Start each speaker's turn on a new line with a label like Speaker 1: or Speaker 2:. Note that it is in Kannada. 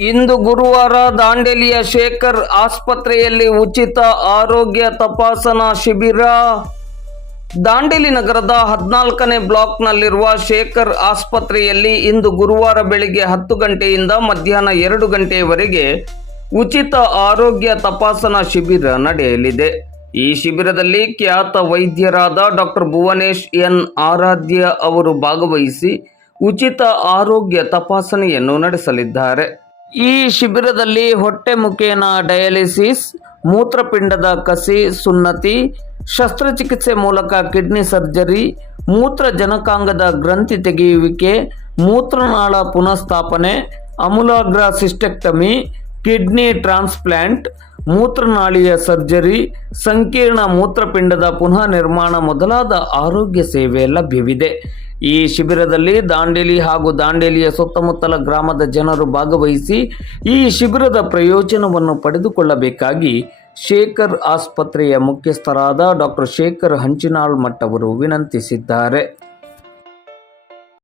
Speaker 1: ಇಂದು ಗುರುವಾರ ದಾಂಡೇಲಿಯ ಶೇಖರ್ ಆಸ್ಪತ್ರೆಯಲ್ಲಿ ಉಚಿತ ಆರೋಗ್ಯ ತಪಾಸಣಾ ಶಿಬಿರ. ದಾಂಡೇಲಿ ನಗರದ ಹದಿನಾಲ್ಕನೇ ಬ್ಲಾಕ್ನಲ್ಲಿರುವ ಶೇಖರ್ ಆಸ್ಪತ್ರೆಯಲ್ಲಿ ಇಂದು ಗುರುವಾರ ಬೆಳಿಗ್ಗೆ ಹತ್ತು ಗಂಟೆಯಿಂದ ಮಧ್ಯಾಹ್ನ ಎರಡು ಗಂಟೆಯವರೆಗೆ ಉಚಿತ ಆರೋಗ್ಯ ತಪಾಸಣಾ ಶಿಬಿರ ನಡೆಯಲಿದೆ. ಈ ಶಿಬಿರದಲ್ಲಿ ಖ್ಯಾತ ವೈದ್ಯರಾದ ಡಾಕ್ಟರ್ ಭುವನೇಶ್ ಎನ್ ಆರಾಧ್ಯ ಅವರು ಭಾಗವಹಿಸಿ ಉಚಿತ ಆರೋಗ್ಯ ತಪಾಸಣೆಯನ್ನು ನಡೆಸಲಿದ್ದಾರೆ. ಈ ಶಿಬಿರದಲ್ಲಿ ಹೊಟ್ಟೆ ಮುಖೇನ ಡಯಾಲಿಸಿಸ್, ಮೂತ್ರಪಿಂಡದ ಕಸಿ ಸುನ್ನತಿ, ಶಸ್ತ್ರಚಿಕಿತ್ಸೆ ಮೂಲಕ ಕಿಡ್ನಿ ಸರ್ಜರಿ ಮೂತ್ರ ಜನಕಾಂಗದ ಗ್ರಂಥಿ ತೆಗೆಯುವಿಕೆ, ಮೂತ್ರನಾಳ ಪುನಃಸ್ಥಾಪನೆ, ಅಮೂಲಾಗ್ರ ಸಿಸ್ಟೆಕ್ಟಮಿ, ಕಿಡ್ನಿ ಟ್ರಾನ್ಸ್ಪ್ಲಾಂಟ್, ಮೂತ್ರನಾಳಿಯ ಸರ್ಜರಿ, ಸಂಕೀರ್ಣ ಮೂತ್ರಪಿಂಡದ ಪುನಃ ನಿರ್ಮಾಣ ಮೊದಲಾದ ಆರೋಗ್ಯ ಸೇವೆ ಲಭ್ಯವಿದೆ. ಈ ಶಿಬಿರದಲ್ಲಿ ದಾಂಡೇಲಿ ಹಾಗೂ ದಾಂಡೇಲಿಯ ಸುತ್ತಮುತ್ತಲ ಗ್ರಾಮದ ಜನರು ಭಾಗವಹಿಸಿ ಈ ಶಿಬಿರದ ಪ್ರಯೋಜನವನ್ನು ಪಡೆದುಕೊಳ್ಳಬೇಕಾಗಿ ಶೇಖರ್ ಆಸ್ಪತ್ರೆಯ ಮುಖ್ಯಸ್ಥರಾದ ಡಾಕ್ಟರ್ ಶೇಖರ್ ಹಂಚಿನಾಳ್ ಮಠ್ ಅವರು ವಿನಂತಿಸಿದ್ದಾರೆ.